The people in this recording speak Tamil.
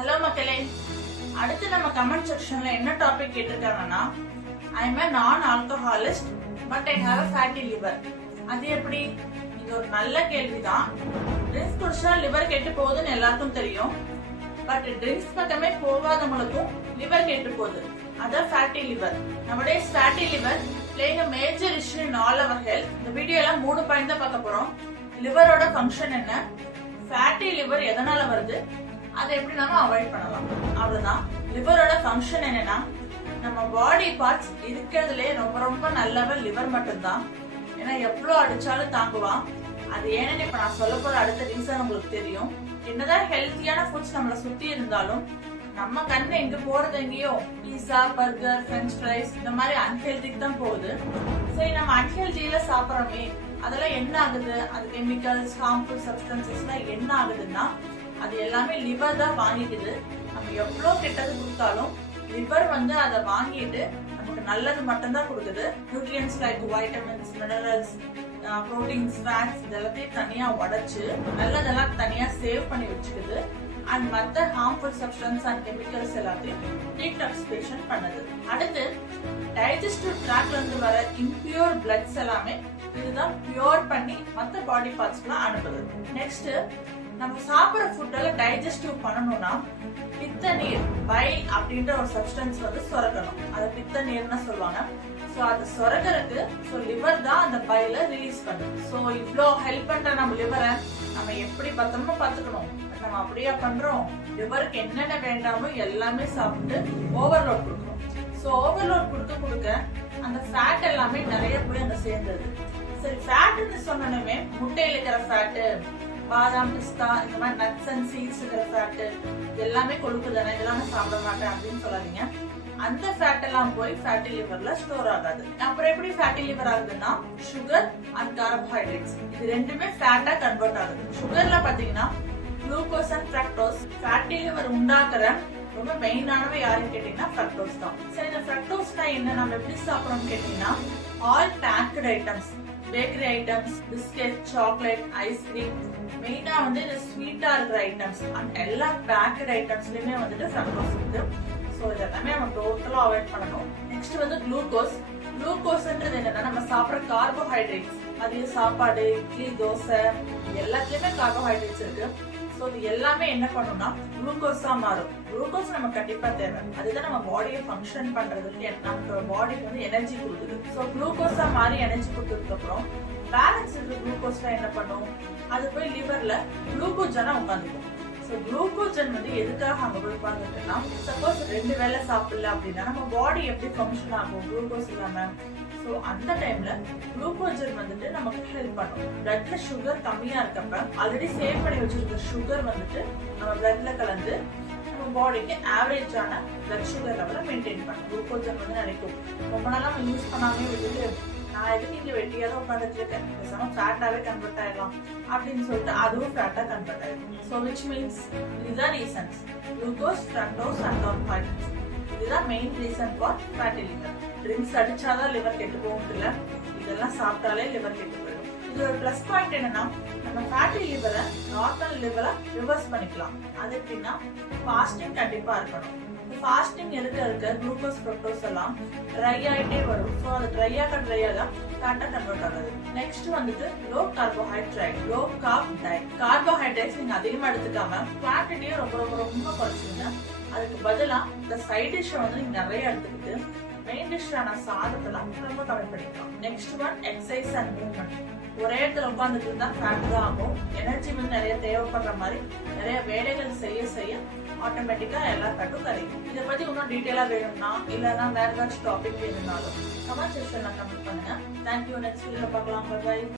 ஹலோ மக்களே, அடுத்து நம்ம கமெண்ட் செக்ஷன்ல என்ன டாபிக் கேட்டிருக்காங்கன்னா, I am a non-alcoholist but I have a fatty liver. அது எப்படி? இது ஒரு நல்ல கேள்விதான். ட்ரிங்க்ஸ் குடிச்சா லிவர் கெட்டு போகுதுன்னு எல்லாருக்கும் தெரியும். பட் ட்ரிங்க்ஸ் பக்கமே போகாதவங்களுக்கும் லிவர் கெட்டு போகுது. அதான் ஃபேட்டி லிவர். நம்முடைய fatty liver playing a major issue in all our health. இந்த வீடியோல 3 பாயிண்ட் தான் பார்க்க போறோம். லிவரோட ஃபங்க்ஷன் என்ன, ஃபேட்டி லிவர் எதனால வருது, அதை எப்படி நாம அவாய்ட் பண்ணலாம். அவ்வளவுதான். லிவரோட ஃபங்க்ஷன் என்னன்னா, நம்ம பாடி பார்ட்ஸ் இருக்கிறதுலே ரொம்ப ரொம்ப நல்லவன் லிவர் மட்டும்தான். ஏன்னா எவ்வளவு அடிச்சாலும் தாங்குவான். அது ஏன்னு இப்ப நான் சொல்ல போற அடுத்த ரீசன் உங்களுக்கு தெரியும். என்னதான் ஹெல்த்தியான ஃபுட்ஸ் நம்மள சுத்தி இருந்தாலும் நம்ம கண்ணு எங்க போறது எங்கேயோ பீஸா, பர்கர், பிரெஞ்ச் ஃப்ரைஸ் இந்த மாதிரி அன்ஹெல்திக்கு தான் போகுது. சரி, நம்ம அன்ஹெல்தியில சாப்பிடறோமே, அதெல்லாம் என்ன ஆகுது, அது கெமிக்கல்ஸ், ஹார்ம்ஃபுல் சப்ஸ்டன்சஸ் எல்லாம் என்ன ஆகுதுன்னா, அது எல்லாமே லிவர் தான் வாங்கிக்குது. நம்ம எவ்வளவு கெட்டது கொடுத்தாலும் லிவர் அதை வாங்கிட்டு நமக்கு நல்லது மட்டும்தான் கொடுக்குது. Nutrients like vitamins, minerals, proteins, fats இதெல்லாத்தையும் தனியா உடைச்சு நல்லதெல்லாம் தனியா சேவ் பண்ணி வச்சுக்குது. அண்ட் மற்ற ஹார்ம்ஃபுல் சப்ஸ்டன்ஸ் அண்ட் கெமிக்கல்ஸ் எல்லாத்தையும் டீடாக்சிஃபிகேஷன் பண்ணுது. அடுத்து டைஜஸ்டிவ் ட்ராக்ல இருந்து வர இம்பியூர் பிளட்ஸ் எல்லாமே இதுதான் பியூர் பண்ணி மற்ற பாடி பார்ட்ஸ்க்குலாம் அனுப்புது. நெக்ஸ்ட், நம்ம சாப்பிடுற ஃபுட்டால டைஜஸ்டிவ் பண்ணணும்னா பித்த நீர், பைல் அப்படின்ற ஒரு சப்ஸ்டன்ஸ் சுரக்கணும். அது பித்த நீர்னு சொல்லுவாங்க. சோ அது சுரக்கிறதுக்கு லிவர் தான் அந்த பைல ரிலீஸ் பண்ணுது. சோ இவ்ளோ ஹெல்ப் பண்ற நம்ம லிவரை நம்ம எப்படி பத்திரமா பாத்துக்கணும். நம்ம அப்படியே பண்றோம், லிவருக்கு என்னென்ன வேண்டாமோ எல்லாமே சாப்பிட்டு ஓவர்லோட் கொடுக்கணும். சோ ஓவர்லோட் கொடுக்க அந்த ஃபேட் எல்லாமே நிறைய போய் அங்க சேர்ந்தது. சரி, ஃபேட்னு சொன்னோமே முட்டையில இருக்கிற ஃபேட்டு, பாதாம், பிஸ்தா இந்த மாதிரி நட்ஸ் அண்ட் சீட்ஸ் இருக்கிற ஃபேட்டு எல்லாமே கொழுப்பு தானே, இதெல்லாம் சாப்பிட மாட்டேன் அப்படின்னு சொல்லாதீங்க. அந்த ஃபேட் எல்லாம் போய் ஃபேட்டி லிவர்ல ஸ்டோர் ஆகாது. அப்புறம் எப்படி ஃபேட்டி லிவர் ஆகுதுன்னா, சுகர் அண்ட் கார்போஹைட்ரேட்ஸ் இது ரெண்டுமே ஃபேட்டா கன்வெர்ட் ஆகுது. சுகர்ல பாத்தீங்கன்னா glucose and fructose. Fatty liver உண்டாக்குற ரொம்ப மெயினானவை யாருன்னு கேட்டீங்கன்னா ஃப்ரக்டோஸ் தான். சரி, இந்த ஃப்ரக்டோஸ்னா என்ன, நம்ம எப்படி சாப்பிடணும்னு கேட்டீங்கன்னா, all baked items, bakery items, biscuit, chocolate, ice cream, மெயினா இது ஸ்வீட்டா இருக்கிற ஐட்டம்ஸ் அண்ட் எல்லா பேக்கட் ஐட்டம்ஸ்லயுமே ஃப்ரக்டோஸ் இருக்கு. சோ இதெல்லாமே நம்ம டோட்டலா அவாய்ட் பண்ணணும். Next glucose. குளுக்கோஸ்ன்றது என்னன்னா, நம்ம சாப்பிடுற கார்போஹைட்ரேட்ஸ். மதிய சாப்பாடு, இட்லி, தோசை எல்லாத்துலயுமே கார்போஹைட்ரேட்ஸ் இருக்கு. சோ இது எல்லாமே என்ன பண்ணும்னா குளுக்கோஸா மாறும். குளுக்கோஸ் நம்ம கண்டிப்பா தேவை. அதுதான் நம்ம பாடியை ஃபங்க்ஷன் பண்றதுக்கு, நம்ம பாடிக்கு எனர்ஜி கொடுக்குது. சோ குளுக்கோஸா மாறி எனர்ஜி கொடுத்ததுக்கு அப்புறம் பேலன்ஸ் இருக்கிற குளுக்கோஸ்ல என்ன பண்ணும், அது போய் லிவர்ல குளுக்கோஜனா உட்காந்துக்கும். சோ குளுக்கோஜன் எதுக்காக அங்க போய் உட்காந்துருக்குன்னா, சப்போஸ் 2 வேளை சாப்பிடல அப்படின்னா நம்ம பாடி எப்படி ஃபங்க்ஷன் ஆகும் குளுக்கோஸ் இல்லாம. சோ அந்த டைம்ல குளுக்கோஜன் நமக்கு ஹெல்ப் பண்ணும். பிளட்ல சுகர் கம்மியா இருக்கப்ப ஆல்ரெடி சேவ் பண்ணி வச்சிருக்க சுகர் நம்ம பிளட்ல கலந்து நம்ம பாடிக்கு ஆவரேஜான பிளட் சுகர் லெவலை மெயின்டைன் பண்ணும். குளுக்கோஜன் நினைக்கும் ரொம்ப நாளா நம்ம யூஸ் பண்ணாமே விட்டுட்டு, நான் எதுக்கு இங்க வெட்டியாதான் உட்காந்துட்டு இருக்கேன், பேசாம ஃபேட்டாவே கன்வெர்ட் ஆயிடலாம் அப்படின்னு சொல்லிட்டு அதுவும் ஃபேட்டா கன்வெர்ட் ஆயிடும். சோ விச் மீன்ஸ் இதுதான் reasons. Glucose, fructose and carbohydrates இதுதான் main reason for fatty liver. Drinks அடிச்சாதான் லிவர் கெட்டு போகும் இல்ல, இதெல்லாம் சாப்பிட்டாலே லிவர் கெட்டு போயிடும். இது ஒரு பிளஸ் பாயிண்ட் என்னன்னா, நம்ம ஃபேட்டி லிவரை நார்மல் லிவரை ரிவர்ஸ் பண்ணிக்கலாம். அது எப்படின்னா, ஃபாஸ்டிங் கண்டிப்பா இருக்கணும். ஃபாஸ்டிங் இருக்க குளுக்கோஸ், ஃப்ரக்டோஸ் எல்லாம் ட்ரை ஆயிட்டே வரும். ஸோ அது ட்ரை ஆக ஃபேட்டா கன்வெர்ட் ஆகுது. Next low carbohydrate, low corp diet. Carbohydrates நீங்க அதிகமா எடுத்துக்காம குவான்டிட்டியை ரொம்ப ரொம்ப ரொம்ப குறைச்சிங்க. அதுக்கு பதிலா இந்த சைட் டிஷ் நீங்க நிறைய எடுத்துக்கிட்டு மெயின் டிஷ்ஷான சாதத்தெல்லாம் ரொம்ப கம்மி பண்ணிக்கலாம். Next exercise and movement. ஒரே இடத்துல உட்காந்துட்டு இருந்தா ஃபேட் தான் ஆகும். எனர்ஜி நிறைய தேவைப்படுற மாதிரி நிறைய வேலைகள் செய்ய ஆட்டோமேட்டிக்கா எல்லா ஃபேட்டும் கரைக்கும். இதை பத்தி இன்னும் டீட்டெயிலா வேணும்னா, இல்லைன்னா வேற ஏதாச்சும் டாபிக் வேணும்னாலும் கமெண்ட் செக்ஷன்ல கமெண்ட் பண்ணுங்க. தேங்க்யூ. நெக்ஸ்ட் வீடியோல பார்க்கலாம். பை.